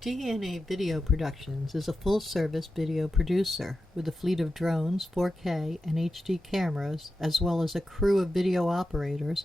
DNA Video Productions is a full-service video producer with a fleet of drones, 4K, and HD cameras, as well as a crew of video operators.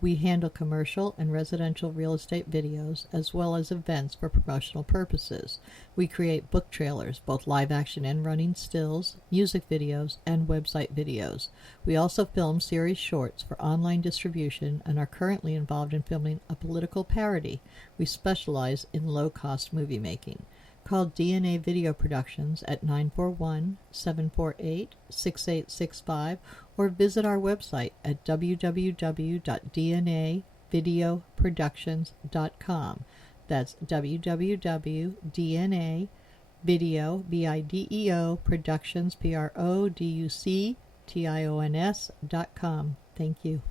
We handle commercial and residential real estate videos, as well as events for promotional purposes. We create book trailers, both live-action and running stills, music videos, and website videos. We also film series shorts for online distribution and are currently involved in filming a political parody. We specialize in low-cost movie making. Call DNA Video Productions at 941-748-6865 or visit our website at www.dnavideoproductions.com. That's www.dnavideoproductions.com. Thank you.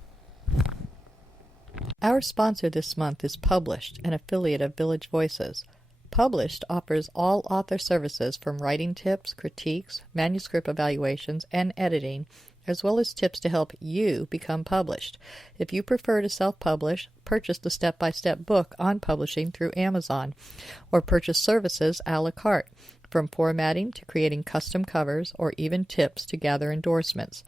Our sponsor this month is Published, an affiliate of Village Voices. Published offers all author services from writing tips, critiques, manuscript evaluations, and editing, as well as tips to help you become published. If you prefer to self-publish, purchase the step-by-step book on publishing through Amazon, or purchase services a la carte, from formatting to creating custom covers, or even tips to gather endorsements.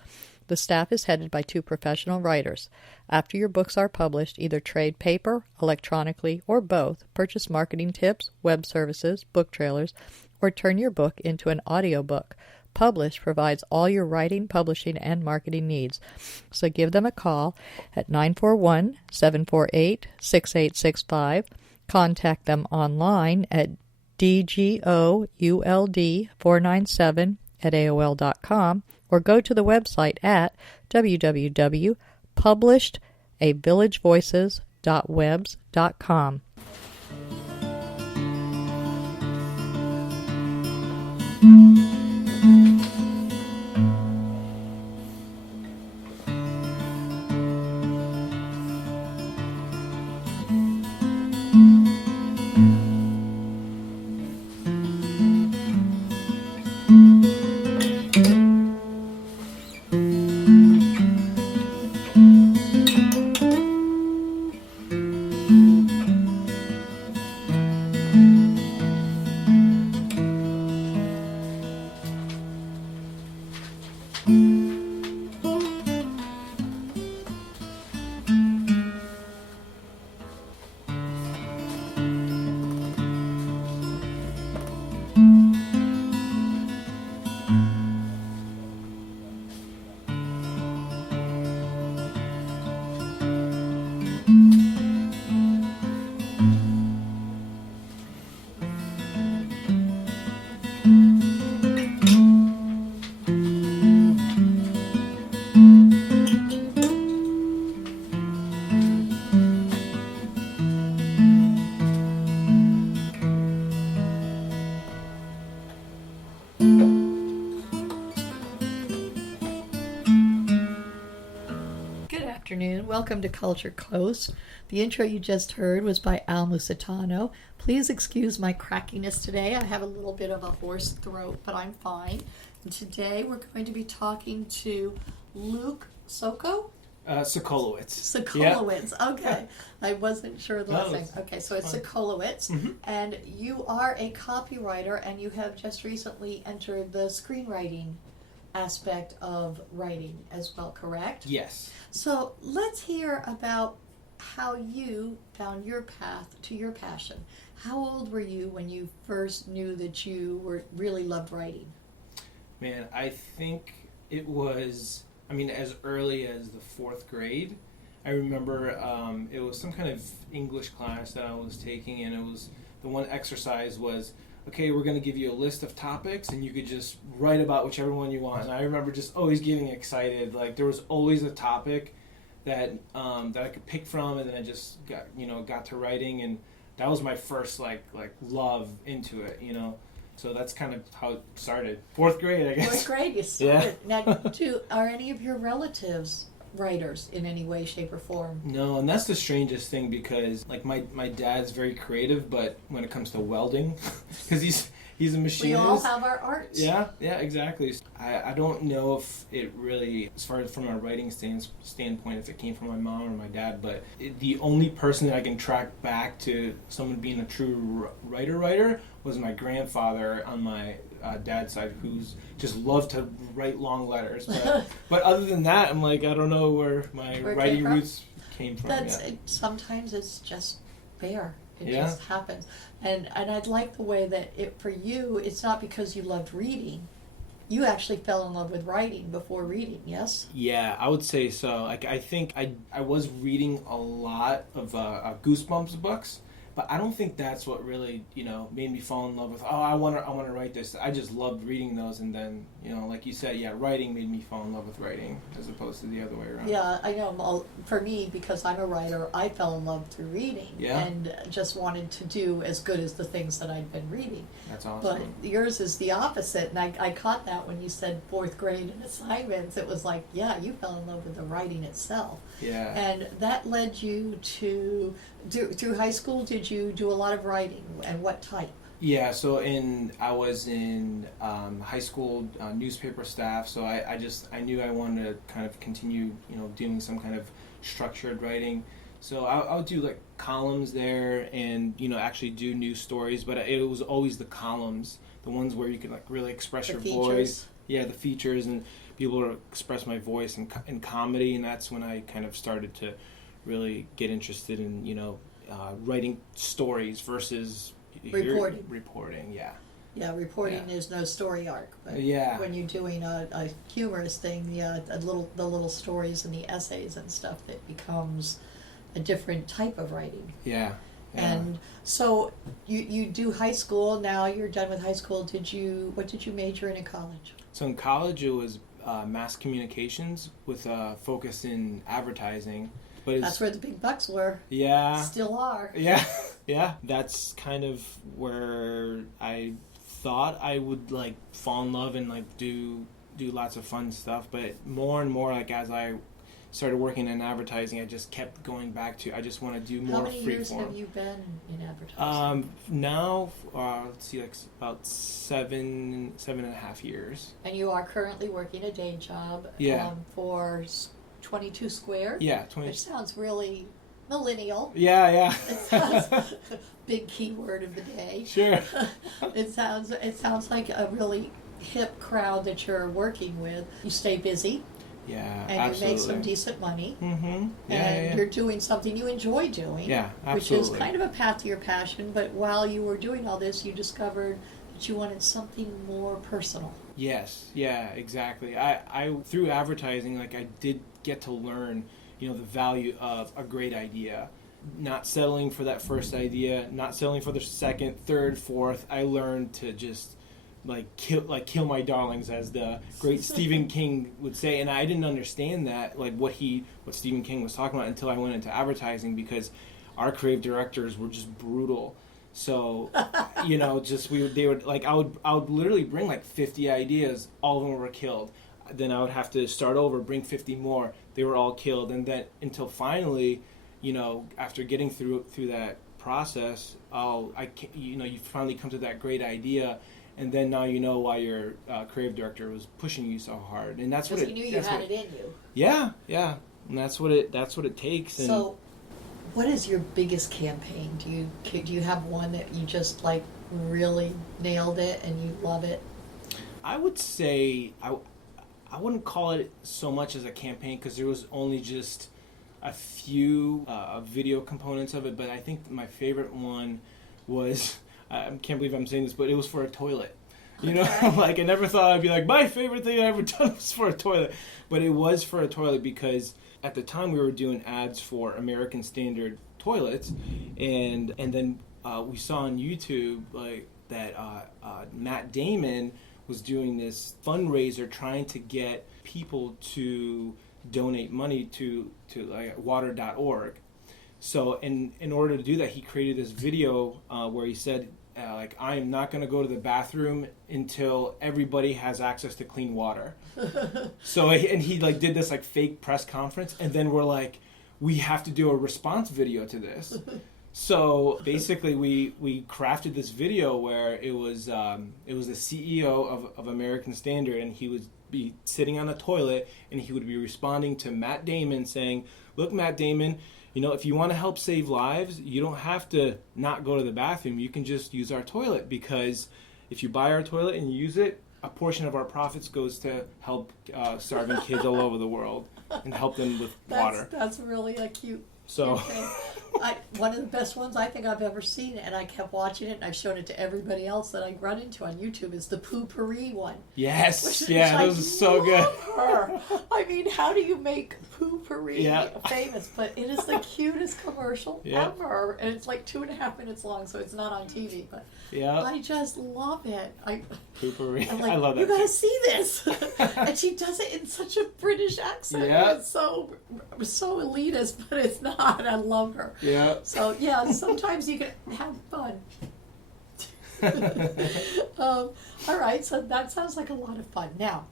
The staff is headed by 2 professional writers. After your books are published, either trade paper, electronically, or both, purchase marketing tips, web services, book trailers, or turn your book into an audiobook. Publish provides all your writing, publishing, and marketing needs. So give them a call at 941-748-6865. Contact them online at dgould497@aol.com or go to the website at www.publishedavillagevoices.webs.com. Welcome to Culture Close. The intro you just heard was by Al Musitano. Please excuse my crackiness today. I have a little bit of a hoarse throat, but I'm fine. And today we're going to be talking to Luke Sokolowitz. Sokolowitz. Yep. Okay. I wasn't sure the last name. Okay, so it's Sokolowitz. Mm-hmm. And you are a copywriter, and you have just recently entered the screenwriting aspect of writing as well, correct? Yes. So let's hear about how you found your path to your passion. How old were you when you first knew that you really loved writing? Man, I think it was, as early as the 4th grade. I remember it was some kind of English class that I was taking, and it was, the one exercise was, okay, we're going to give you a list of topics, and you could just write about whichever one you want. And I remember just always getting excited. Like, there was always a topic that that I could pick from, and then I just got to writing, and that was my first like love into it, So that's kind of how it started. 4th grade, I guess. 4th grade, you started. Yeah. Now, are any of your relatives writers in any way, shape, or form? No, and that's the strangest thing, because like my dad's very creative, but when it comes to welding, because he's a machinist. We all have our arts. Yeah, exactly. I don't know if it really, as far as from a writing standpoint, if it came from my mom or my dad, but the only person that I can track back to someone being a true writer was my grandfather on my dad's side, who's just loved to write long letters. But other than that, I'm like, I don't know where my writing roots came from. Sometimes it's just there. It Yeah. just happens. And I'd like the way that for you, it's not because you loved reading. You actually fell in love with writing before reading, yes? Yeah, I would say so. Like, I think I was reading a lot of Goosebumps books, but I don't think that's what really, made me fall in love with, I want to write this. I just loved reading those, and then, like you said, writing made me fall in love with writing as opposed to the other way around. Yeah, I know. Well, for me, because I'm a writer, I fell in love through reading. Yeah. And just wanted to do as good as the things that I'd been reading. That's awesome. But yours is the opposite, and I caught that when you said fourth grade and assignments. It was like, you fell in love with the writing itself. Yeah. And that led you to, through high school, did you do a lot of writing, and what type? Yeah, so I was in high school newspaper staff, so I knew I wanted to kind of continue, doing some kind of structured writing. So I would do like columns there, and actually do news stories, but it was always the columns, the ones where you could like really express your voice. Yeah, the features, and be able to express my voice in comedy, and that's when I kind of started to really get interested in writing stories versus reporting. Yeah, reporting is no story arc, but when you're doing a humorous thing, the little stories and the essays and stuff, that becomes a different type of writing. Yeah. And so you do high school. Now you're done with high school. What did you major in college? So in college it was mass communications with a focus in advertising. But that's where the big bucks were. Yeah. Still are. Yeah. Yeah. That's kind of where I thought I would like fall in love and like do lots of fun stuff. But more and more, like as I started working in advertising, I just kept going back to, I just want to do more free form. How many years have you been in advertising? Now, let's see, like about 7.5 years. And you are currently working a day job for 22 Squared? Yeah, 20. Which sounds really millennial. Yeah. It sounds big keyword of the day. Sure. It sounds like a really hip crowd that you're working with. You stay busy. Yeah, and absolutely. you make some decent money. Mm-hmm. And you're doing something you enjoy doing. Yeah, absolutely. Which is kind of a path to your passion, but while you were doing all this, you discovered that you wanted something more personal. Yes, yeah, exactly. I through advertising, like I did get to learn, the value of a great idea. Not settling for that first idea, not settling for the second, third, fourth. I learned to just kill my darlings, as the great Stephen King would say, and I didn't understand that, like what Stephen King was talking about, until I went into advertising, because our creative directors were just brutal. So, they would like, I would literally bring like 50 ideas, all of them were killed. Then I would have to start over, bring 50 more, they were all killed, and then until finally, after getting through that process, you finally come to that great idea. And then now you know why your creative director was pushing you so hard, and that's what it. Because he knew you had it in you. Yeah, and that's what it takes. And so, what is your biggest campaign? Do you have one that you just like really nailed it and you love it? I would say I wouldn't call it so much as a campaign, because there was only just a few video components of it. But I think my favorite one was. I can't believe I'm saying this, but it was for a toilet. Like I never thought I'd be like, my favorite thing I ever done was for a toilet. But it was for a toilet because at the time we were doing ads for American Standard toilets, and then we saw on YouTube like that Matt Damon was doing this fundraiser trying to get people to donate money to like water.org. So in order to do that, he created this video where he said, I am not going to go to the bathroom until everybody has access to clean water. So, and he like did this like fake press conference, and then we're like, we have to do a response video to this. So basically, we crafted this video where it was the CEO of American Standard, and he would be sitting on a toilet, and he would be responding to Matt Damon saying, "Look, Matt Damon, if you want to help save lives, you don't have to not go to the bathroom. You can just use our toilet, because if you buy our toilet and you use it, a portion of our profits goes to help starving kids all over the world and help them with water." That's really a cute. So, one of the best ones I think I've ever seen, and I kept watching it, and I've shown it to everybody else that I run into on YouTube, is the Poo-Pourri one. yes, yeah, those are so good. Her. I mean, how do you make Poo-Pourri famous? But it is the cutest commercial ever, and it's like 2.5 minutes long, so it's not on TV. But I just love it. Poo-Pourri. I'm like, I love that. You gotta see this, and she does it in such a British accent. Yeah. It's so elitist, but it's not. I love her. Yeah. So sometimes you can have fun. All right, so that sounds like a lot of fun. Now,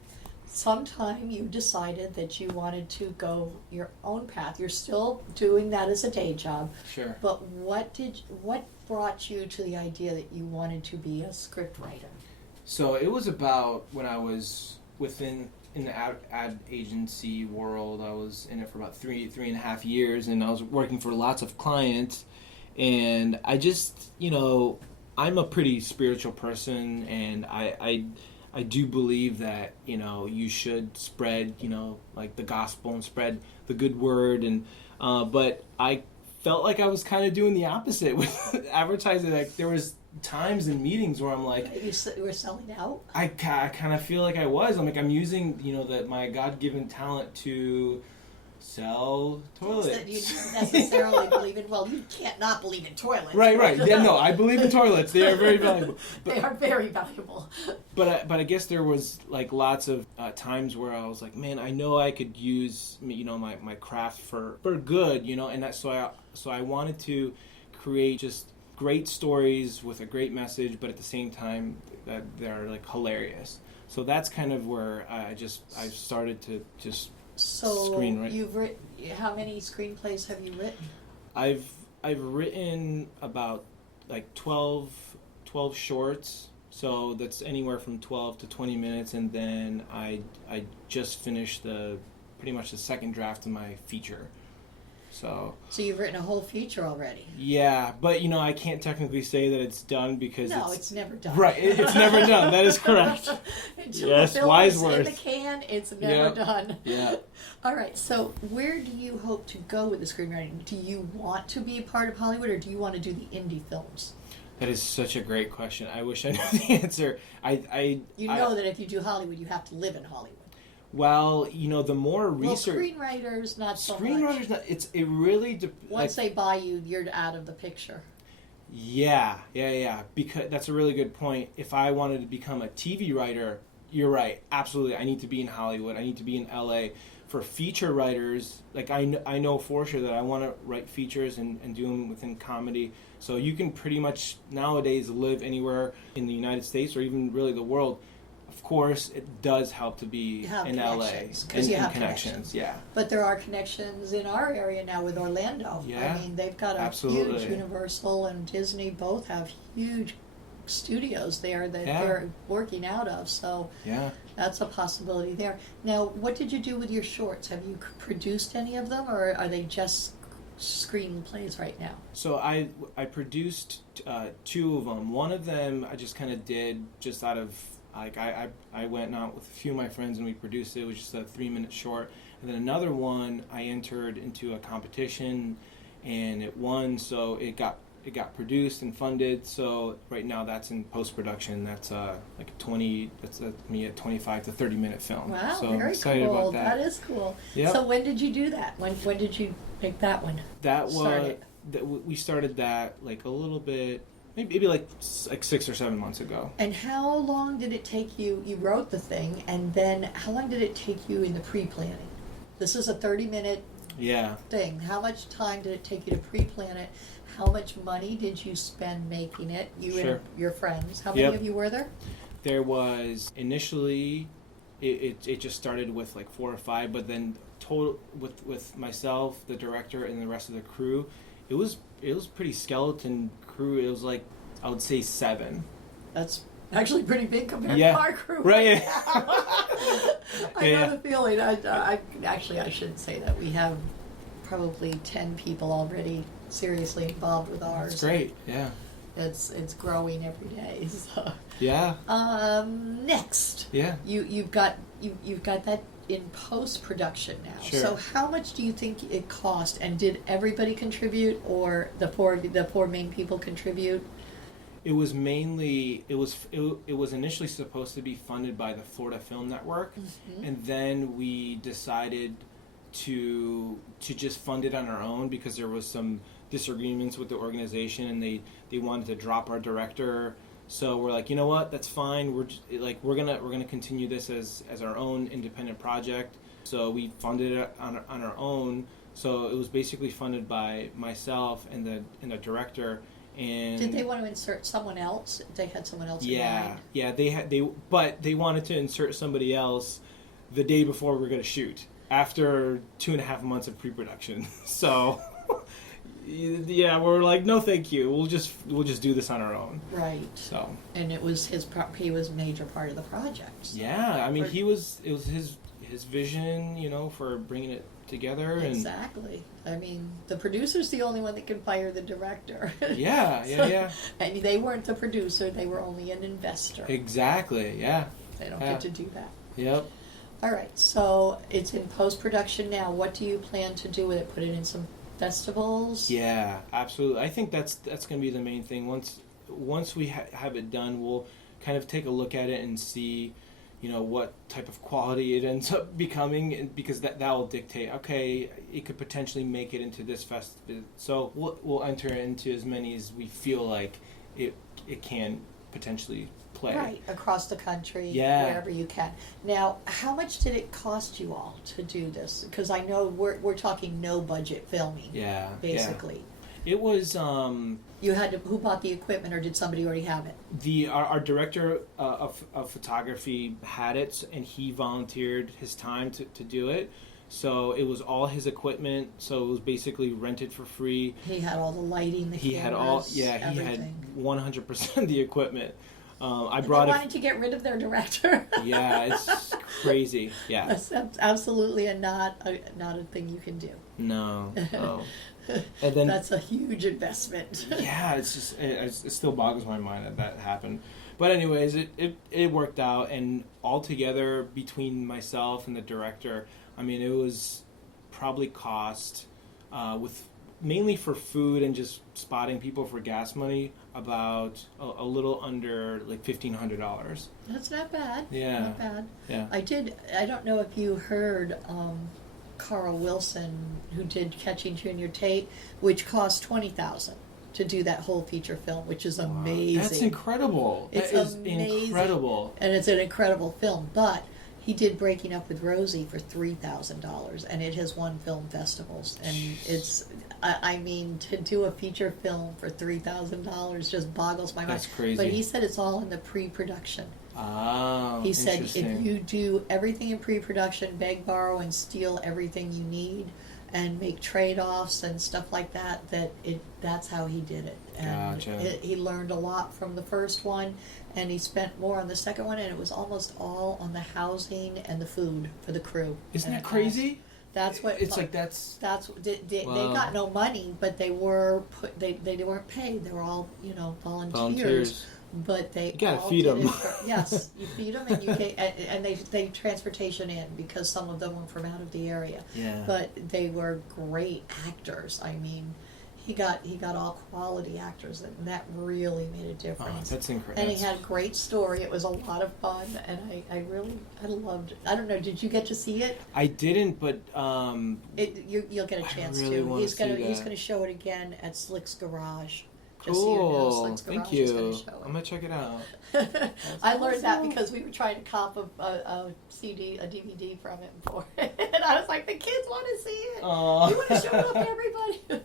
sometime you decided that you wanted to go your own path. You're still doing that as a day job. Sure. But what brought you to the idea that you wanted to be a scriptwriter? So it was about when I was in the ad agency world. I was in it for about three and a half years, and I was working for lots of clients. And I just, I'm a pretty spiritual person, and I do believe that, you should spread, like the gospel and spread the good word. And but I felt like I was kind of doing the opposite with advertising. Like there was times in meetings where I'm like, you were selling out. I kind of feel like I was. I'm using my God-given talent to sell toilets. That you didn't necessarily believe in. Well, you can't not believe in toilets. Right. Yeah, no, I believe in toilets. They are very valuable. They are very valuable. But I guess there was like lots of times where I was like, man, I know I could use my craft for good, and so I wanted to create just great stories with a great message, but at the same time that they're like hilarious. So that's kind of where I started to just screenwrite. You've written, how many screenplays have you written? I've written about like 12 shorts. So that's anywhere from 12 to 20 minutes, and then I just finished pretty much the second draft of my feature. So you've written a whole feature already. Yeah, but I can't technically say that it's done because it's never done. Right, it's never done. That is correct. Yes, wise words. In the can, it's never done. Yeah. All right. So where do you hope to go with the screenwriting? Do you want to be a part of Hollywood, or do you want to do the indie films? That is such a great question. I wish I knew the answer. That if you do Hollywood, you have to live in Hollywood. Well, the more research. Well, screenwriters not so much. Screenwriters not. It really. Once they buy you, you're out of the picture. Yeah. Because that's a really good point. If I wanted to become a TV writer, you're right. Absolutely, I need to be in Hollywood. I need to be in LA. For feature writers, like I know for sure that I want to write features and do them within comedy. So you can pretty much nowadays live anywhere in the United States or even really the world. Of course, it does help to be in LA because you have connections. Yeah, but there are connections in our area now with Orlando. Yeah, I mean, they've got a huge Universal and Disney both have huge studios there that they're working out of. So that's a possibility there. Now, what did you do with your shorts? Have you produced any of them, or are they just screenplays right now? So I produced 2 of them. One of them I just kind of did just out of I went out with a few of my friends and we produced it. It was just a 3-minute short. And then another one I entered into a competition and it won, so it got produced and funded. So right now that's in post-production. That's that's me a 25 to 30-minute film. Wow, so very I'm excited cool. about that. That is cool. Yep. So when did you do that? When did you pick that one? We started that like a little bit, maybe like 6 or 7 months ago. And how long did it take you? You wrote the thing, and then how long did it take you in the pre-planning? This is a 30-minute thing. How much time did it take you to pre-plan it? How much money did you spend making it? You and your friends. How many of you were there? There was initially, it just started with like 4 or 5, but then total with myself, the director, and the rest of the crew, It was pretty skeleton crew. It was like, I would say 7. That's actually pretty big compared Yeah. to our crew. Right. I know the feeling. I shouldn't say that. We have probably 10 people already seriously involved with ours. That's great. Yeah. It's growing every day. So. Yeah. Next. Yeah. You've got that in post-production now. Sure. So how much do you think it cost? And did everybody contribute, or the four main people contribute? It was mainly it was initially supposed to be funded by the Florida Film Network, and then we decided to just fund it on our own because there was some disagreements with the organization, and they wanted to drop our director. So we're like, you know what, that's fine. We're gonna continue this as our own independent project. So we funded it on our own. So it was basically funded by myself and the director. And did they want to insert someone else? They had someone else in mind. Yeah, they wanted to insert somebody else the day before we were going to shoot, after 2.5 months of pre-production. So yeah, we're like, no, thank you. We'll just do this on our own. Right. So. And it was he was a major part of the project. So. Yeah, I mean, it was his vision, for bringing it together. Exactly. I mean, the producer's the only one that can fire the director. Yeah. And they weren't the producer; they were only an investor. Exactly. Yeah. They don't get to do that. Yep. All right. So it's in post-production now. What do you plan to do with it? Put it in some festivals? Yeah, absolutely. I think that's going to be the main thing. Once we have it done, we'll kind of take a look at it and see, what type of quality it ends up becoming, because that will dictate, okay, it could potentially make it into this festival. So we'll enter into as many as we feel like it can potentially play. Right, across the country, yeah, wherever you can. Now, how much did it cost you all to do this? Because I know we're talking no budget filming. Yeah, basically. Yeah. It was. You had to. Who bought the equipment, or did somebody already have it? Our director of photography had it, and he volunteered his time to do it. So it was all his equipment. So it was basically rented for free. He had all the lighting. He had everything. He had 100% the equipment. They wanted to get rid of their director. Yeah, it's crazy. Yeah, that's absolutely not a thing you can do. No. And then that's a huge investment. Yeah, it's just it still boggles my mind that happened. But anyways, it worked out, and altogether between myself and the director, I mean, it was probably cost with mainly for food and just spotting people for gas money, about a little under like $1,500. That's not bad. Yeah. Not bad. Yeah. I don't know if you heard Carl Wilson, who did Catching Junior Tate, which cost $20,000 to do that whole feature film, which is amazing. That's incredible. That is incredible. And it's an incredible film, but he did Breaking Up with Rosie for $3,000, and it has won film festivals. And it's, I mean, to do a feature film for $3,000 just boggles my mind. That's crazy. But he said it's all in the pre-production. Oh, he said if you do everything in pre-production, beg, borrow, and steal everything you need, and make trade-offs and stuff like that, that's how he did it. And gotcha. He learned a lot from the first one, and he spent more on the second one, and it was almost all on the housing and the food for the crew. Isn't that crazy? That's what it's like. That's they got no money, but they were they weren't paid. They were all volunteers. But they you gotta feed them. Yes, you feed them, and you and they transportation in, because some of them were from out of the area. Yeah. But they were great actors. I mean, he got all quality actors, and that really made a difference. Oh, that's incredible. And he had a great story. It was a lot of fun, and I loved it. I don't know, did you get to see it? I didn't, but you'll get a chance really to. He's gonna show it again at Slick's Garage. Cool. Thank you. I'm gonna check it out. I learned that because we were trying to cop a DVD from it before, and I was like, the kids want to see it. Aww. You want to show it up to everybody?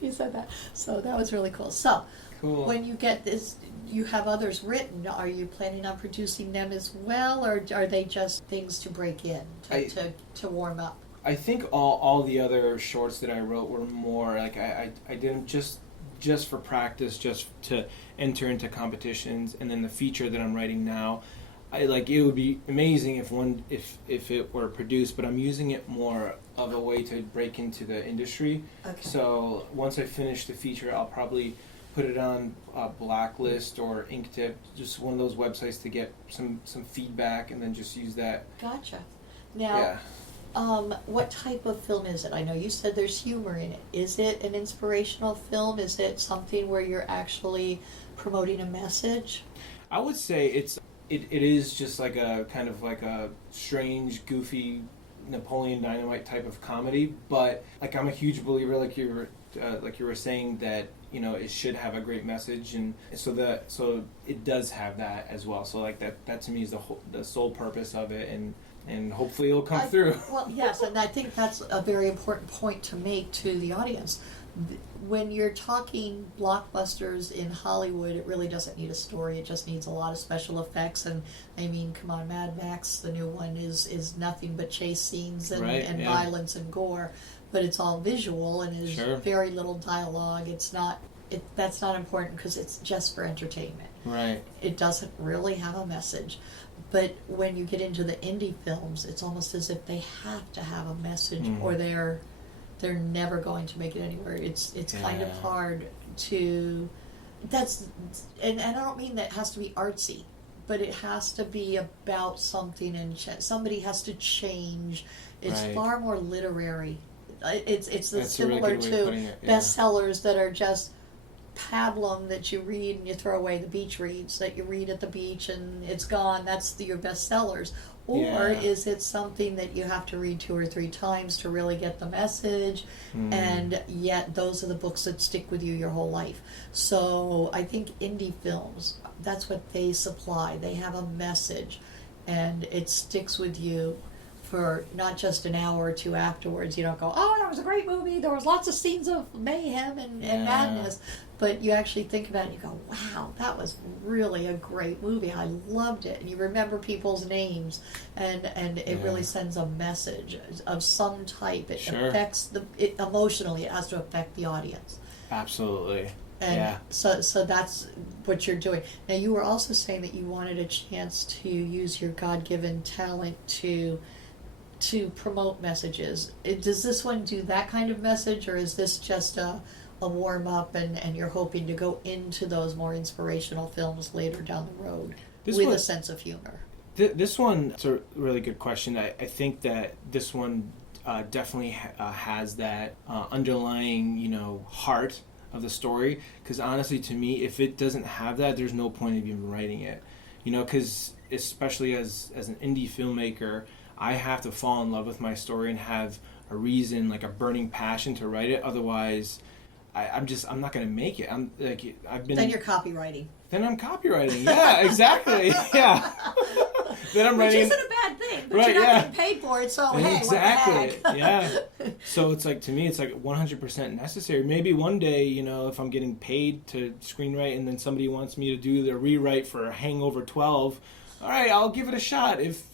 He said that, so that was really cool. So, when you get this, you have others written. Are you planning on producing them as well, or are they just things to break in to warm up? I think all the other shorts that I wrote were more like I didn't just for practice, just to enter into competitions, and then the feature that I'm writing now, it would be amazing if it were produced, but I'm using it more of a way to break into the industry. Okay. So once I finish the feature, I'll probably put it on Blacklist or Inktip, just one of those websites to get some feedback, and then just use that. Gotcha. Now, what type of film is it? I know you said there's humor in it. Is it an inspirational film? Is it something where you're actually promoting a message? I would say it is just like a kind of like a strange, goofy Napoleon Dynamite type of comedy, but like I'm a huge believer, like you were saying, that it should have a great message, and so it does have that as well. So like that to me is the sole purpose of it, and hopefully it'll come through. Well, yes, and I think that's a very important point to make to the audience. When you're talking blockbusters in Hollywood, it really doesn't need a story. It just needs a lot of special effects. And I mean, come on, Mad Max, the new one, is nothing but chase scenes and violence and gore, but it's all visual and is very little dialogue. That's not important because it's just for entertainment. Right. It doesn't really have a message. But when you get into the indie films, it's almost as if they have to have a message, or they're never going to make it anywhere. It's kind of hard to. And I don't mean that it has to be artsy, but it has to be about something, and somebody has to change. It's far more literary. It's similar to bestsellers that are just pablum that you read and you throw away, the beach reads that you read at the beach and it's gone. That's your bestsellers. Or is it something that you have to read 2 or 3 times to really get the message? And yet those are the books that stick with you your whole life. So I think indie films, that's what they supply. They have a message, and it sticks with you for not just an hour or 2 afterwards. You don't go, oh, that was a great movie, there was lots of scenes of mayhem and madness, but you actually think about it and you go, wow, that was really a great movie, I loved it. And you remember people's names, and it really sends a message of some type. It affects it emotionally. It has to affect the audience. Absolutely. And so that's what you're doing. Now, you were also saying that you wanted a chance to use your God-given talent to promote messages. Does this one do that kind of message, or is this just a warm-up and you're hoping to go into those more inspirational films later down the road with a sense of humor? This one, it's a really good question. I think that this one definitely has that underlying, heart of the story, because honestly, to me, if it doesn't have that, there's no point of even writing it. Because especially as an indie filmmaker, I have to fall in love with my story and have a reason, like a burning passion to write it. Otherwise, I'm not going to make it. Then you're copywriting. Then I'm copywriting. Yeah, exactly. Yeah. Then I'm writing. Which isn't a bad thing, but you're not getting paid for it. So hey, exactly. What the heck? Yeah. So it's like, to me, it's like 100% necessary. Maybe one day, if I'm getting paid to screenwrite, and then somebody wants me to do the rewrite for Hangover 12. All right, I'll give it a shot if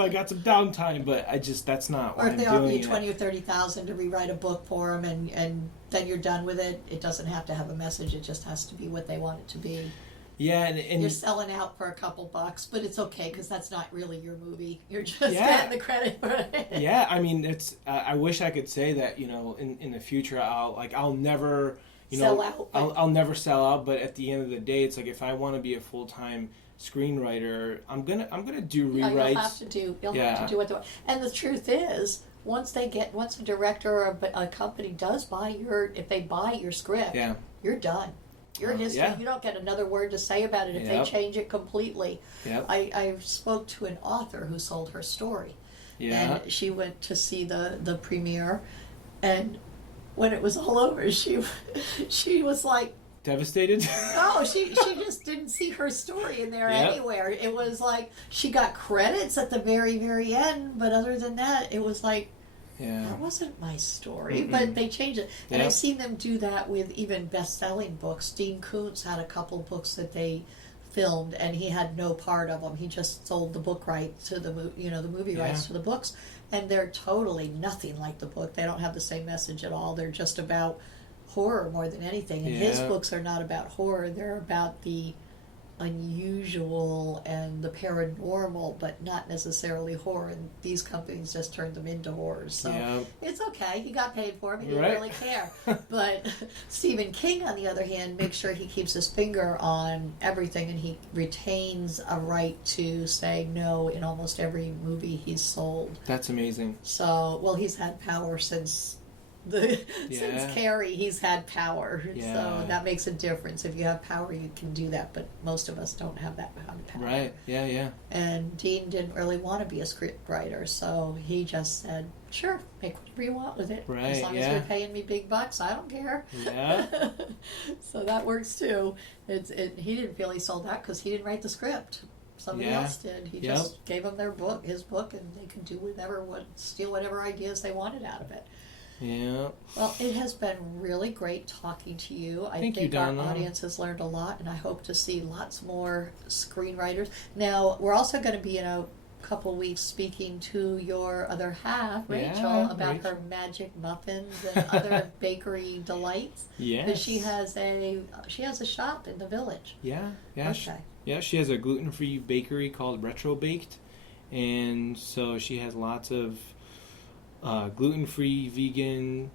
I got some downtime, but that's not what I'm doing. Or if they offer you 20 or 30,000 to rewrite a book for them, and then you're done with it. It doesn't have to have a message. It just has to be what they want it to be. Yeah, and you're selling out for a couple bucks, but it's okay because that's not really your movie. You're just getting the credit for it. Yeah, I mean, it's. I wish I could say that in the future I'll never sell out. I'll never sell out. But at the end of the day, it's like, if I want to be a full-time screenwriter, I'm gonna do rewrites. You'll have to do what they want. And the truth is, once a director or a company does if they buy your script, you're done. You're history. Yeah. You don't get another word to say about it if they change it completely. Yep. I spoke to an author who sold her story. Yeah. And she went to see the premiere, and when it was all over, she was like, devastated? No, she just didn't see her story in there anywhere. It was like she got credits at the very, very end, but other than that, it was like, that wasn't my story. Mm-mm. But they changed it. And I've seen them do that with even best-selling books. Dean Koontz had a couple books that they filmed, and he had no part of them. He just sold the book rights to the movie rights to the books. And they're totally nothing like the book. They don't have the same message at all. They're just about horror more than anything. And his books are not about horror. They're about the unusual and the paranormal, but not necessarily horror. And these companies just turned them into horrors. So it's okay. He got paid for them. He didn't really care. But Stephen King, on the other hand, makes sure he keeps his finger on everything, and he retains a right to say no in almost every movie he's sold. That's amazing. So, well, he's had power since since Carrie, he's had power. So that makes a difference. If you have power, you can do that, but most of us don't have that kind of power. Right, yeah. And Dean didn't really want to be a script writer, so he just said, sure, make whatever you want with it. Right, as long as you're paying me big bucks, I don't care. Yeah. So that works too. He didn't feel he sold that because he didn't write the script. Somebody else did. He just gave them his book, and they could do steal whatever ideas they wanted out of it. Yeah. Well, it has been really great talking to you. I think our audience has learned a lot, and I hope to see lots more screenwriters. Now, we're also going to be in a couple weeks speaking to your other half, Rachel, about her magic muffins and other bakery delights. Yes. Because she has a shop in the village. Yeah. Okay. She has a gluten-free bakery called Retro Baked, and so she has lots of gluten-free, vegan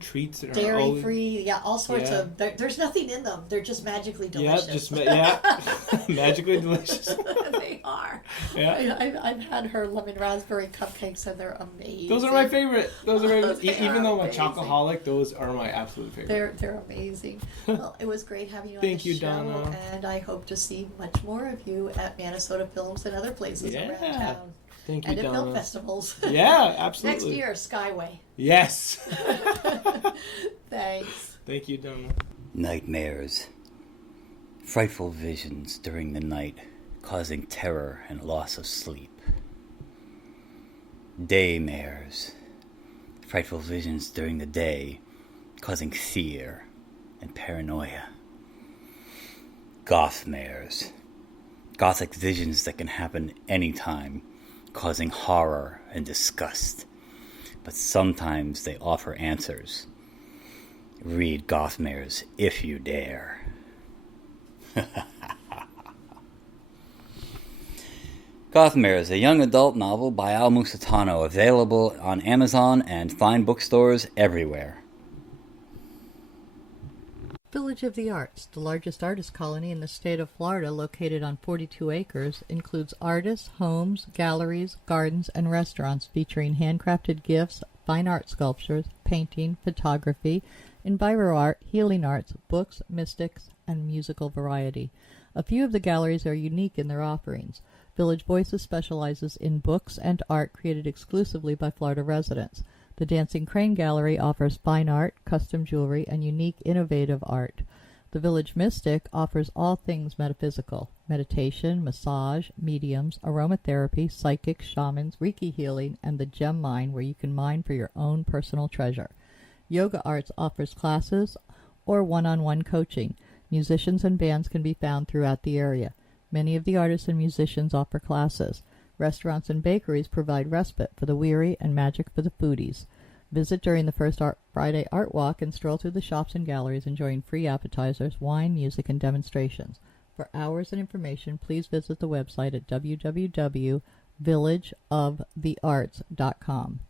treats that are dairy-free, all sorts of. There's nothing in them. They're just magically delicious. Magically delicious. They are. Yeah, I've had her lemon raspberry cupcakes, and they're amazing. Those are my favorite. Even though I'm a chocoholic, those are my absolute favorite. They're amazing. Well, it was great having you on Thank the you, show, Donna. and I hope to see much more of you at Minnesota Films and other places around town. Thank you, and at Donna. film festivals. Yeah, absolutely. Next year, Skyway. Yes. Thanks. Thank you, Donna. Nightmares. Frightful visions during the night, causing terror and loss of sleep. Daymares. Frightful visions during the day, causing fear and paranoia. Gothmares. Gothic visions that can happen anytime, causing horror and disgust. But sometimes they offer answers. Read Gothmares if you dare. Gothmares, a young adult novel by Al Musitano, available on Amazon and fine bookstores everywhere. Village of the Arts, the largest artist colony in the state of Florida, located on 42 acres, includes artists, homes, galleries, gardens, and restaurants featuring handcrafted gifts, fine art sculptures, painting, photography, enviro art, healing arts, books, mystics, and musical variety. A few of the galleries are unique in their offerings. Village Voices specializes in books and art created exclusively by Florida residents. The Dancing Crane Gallery offers fine art, custom jewelry, and unique, innovative art. The Village Mystic offers all things metaphysical: meditation, massage, mediums, aromatherapy, psychics, shamans, Reiki healing, and the gem mine, where you can mine for your own personal treasure. Yoga Arts offers classes or one-on-one coaching. Musicians and bands can be found throughout the area. Many of the artists and musicians offer classes. Restaurants and bakeries provide respite for the weary and magic for the foodies. Visit during the first Friday Art Walk and stroll through the shops and galleries enjoying free appetizers, wine, music, and demonstrations. For hours and information, please visit the website at www.villageofthearts.com.